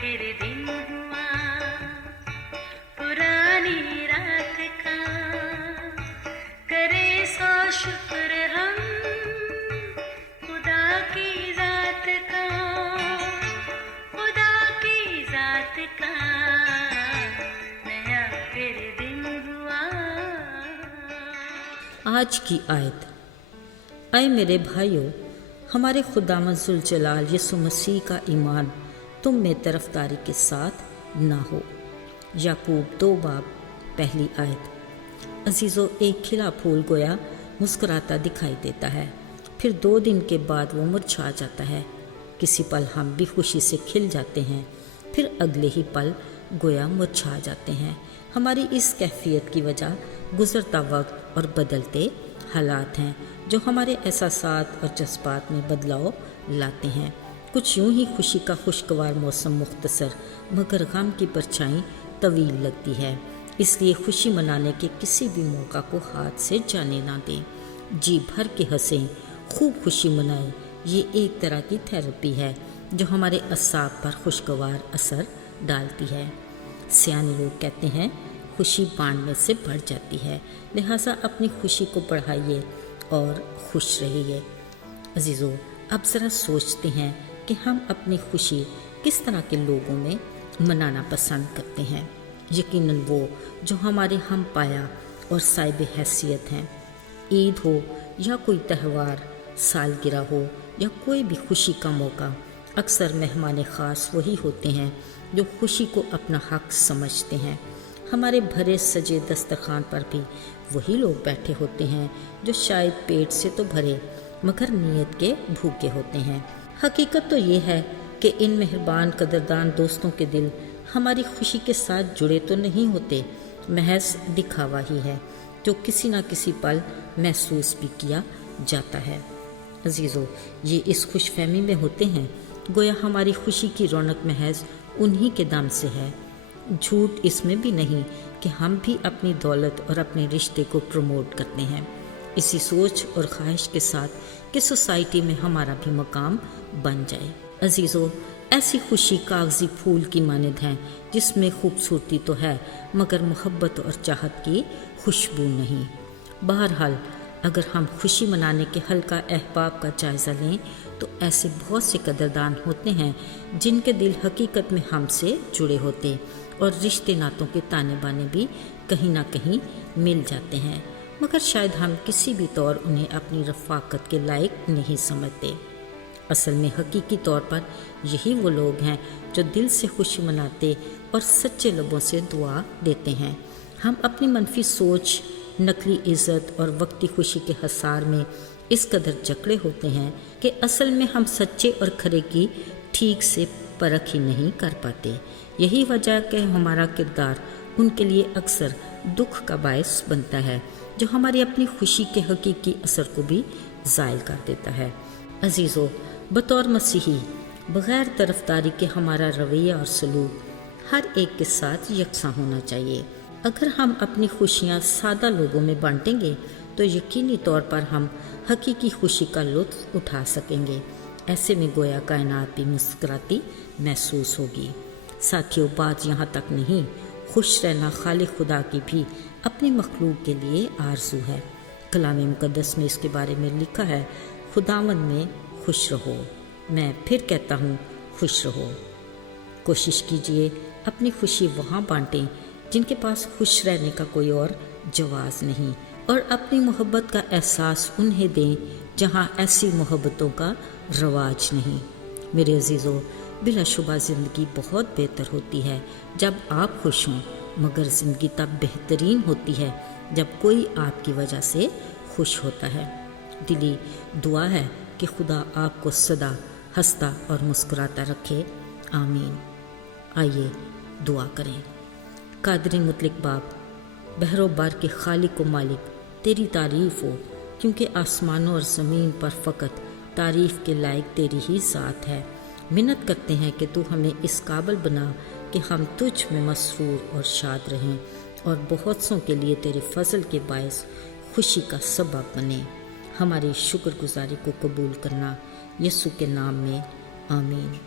फिर दिन हुआ पुरानी रात का, करे सौ शुक्र हम खुदा की जात का, खुदा की जात का, नया फिर दिन हुआ। आज की आयत। ऐ मेरे भाइयों, हमारे खुदावंद ज़ुल जलाल यीशु मसीह का ईमान तुम में तरफदारी के साथ ना हो। याकूब 2 बाब पहली आयत। अजीज़ों, एक खिला फूल गोया मुस्कुराता दिखाई देता है, फिर 2 दिन के बाद वो मुरझा जाता है। किसी पल हम भी खुशी से खिल जाते हैं, फिर अगले ही पल गोया मुरझा जाते हैं। हमारी इस कैफियत की वजह गुज़रता वक्त और बदलते हालात हैं जो हमारे एहसासात और जज्बात में बदलाव लाते हैं। कुछ यूं ही खुशी का खुशगवार मौसम मुख्तसर मगर गम की परछाई तवील लगती है, इसलिए खुशी मनाने के किसी भी मौका को हाथ से जाने ना दें। जी भर के हंसें, खूब खुशी मनाएं। ये एक तरह की थेरेपी है जो हमारे असाब पर खुशगवार असर डालती है। सियाने लोग कहते हैं खुशी बांटने से बढ़ जाती है, लिहाजा अपनी खुशी को बढ़ाइए और खुश रहिए। अजीज़ों, अब ज़रा सोचते हैं कि हम अपनी खुशी किस तरह के लोगों में मनाना पसंद करते हैं। यकीनन वो जो हमारे हम पाया और साहिब हैसियत हैं। ईद हो या कोई त्यौहार, सालगिरह हो या कोई भी खुशी का मौका, अक्सर मेहमान ख़ास वही होते हैं जो खुशी को अपना हक समझते हैं। हमारे भरे सजे दस्तरखान पर भी वही लोग बैठे होते हैं जो शायद पेट से तो भरे मगर नीयत के भूखे होते हैं। हकीकत तो ये है कि इन मेहरबान कदरदान दोस्तों के दिल हमारी खुशी के साथ जुड़े तो नहीं होते, महज दिखावा ही है जो किसी न किसी पल महसूस भी किया जाता है। अजीज़ों, ये इस खुशफहमी में होते हैं गोया हमारी खुशी की रौनक महज उन्हीं के दम से है। झूठ इसमें भी नहीं कि हम भी अपनी दौलत और अपने रिश्ते को प्रमोट करते हैं, इसी सोच और ख्वाहिश के साथ कि सोसाइटी में हमारा भी मकाम बन जाए। अजीज़ों, ऐसी खुशी कागजी फूल की मानद है जिसमें खूबसूरती तो है मगर मोहब्बत और चाहत की खुशबू नहीं। बहरहाल, अगर हम खुशी मनाने के हल्का अहबाब का जायज़ा लें तो ऐसे बहुत से कदरदान होते हैं जिनके दिल हकीकत में हमसे जुड़े होते और रिश्ते नातों के ताने बाने भी कहीं ना कहीं मिल जाते हैं, मगर शायद हम किसी भी तौर उन्हें अपनी रफ़ाकत के लायक नहीं समझते। असल में हकीकी तौर पर यही वो लोग हैं जो दिल से खुशी मनाते और सच्चे लबों से दुआ देते हैं। हम अपनी मनफी सोच, नकली इज़्ज़त और वक्ती खुशी के हसार में इस कदर जकड़े होते हैं कि असल में हम सच्चे और खरे की ठीक से परख ही नहीं कर पाते। यही वजह है कि हमारा किरदार उनके लिए अक्सर दुख का बायस बनता है जो हमारी अपनी खुशी के हकीकी असर को भी ज़ायल कर देता है। अजीज़ों, बतौर मसीही बग़ैर तरफदारी के हमारा रवैया और सलूक हर एक के साथ यकसा होना चाहिए। अगर हम अपनी खुशियाँ सादा लोगों में बांटेंगे तो यकीनी तौर पर हम हकीकी खुशी का लुत्फ़ उठा सकेंगे। ऐसे में गोया कायनात भी मुस्कुराती महसूस होगी। साथियों, बात यहाँ तक नहीं, खुश रहना खालिक खुदा की भी अपनी मखलूक के लिए आरज़ू है। कलाम मुक़द्दस में इसके बारे में लिखा है, खुदावंद में खुश रहो। मैं फिर कहता हूँ, खुश रहो। कोशिश कीजिए अपनी खुशी वहाँ बांटें जिनके पास खुश रहने का कोई और जवाज़ नहीं, और अपनी मोहब्बत का एहसास उन्हें दें जहाँ ऐसी मोहब्बतों का रवाज नहीं। मेरे अजीज़ों, बिलाशुबा ज़िंदगी बहुत बेहतर होती है जब आप खुश हों, मगर ज़िंदगी तब बेहतरीन होती है जब कोई आपकी वजह से खुश होता है। दिली दुआ है कि खुदा आपको सदा हंसता और मुस्कुराता रखे। आमीन। आइए दुआ करें। कादरी मुतलिक बाप, बहरो बार के खालिक व मालिक, तेरी तारीफ़ हो, क्योंकि आसमानों और ज़मीन पर फ़कत तारीफ़ के लायक तेरी ही ज़ात है। मिन्नत करते हैं कि तू हमें इस काबिल बना कि हम तुझ में मसरूर और शाद रहें और बहुत सों के लिए तेरे फजल के बायस खुशी का सबब बने। हमारी शुक्रगुजारी को कबूल करना, यीशु के नाम में, आमीन।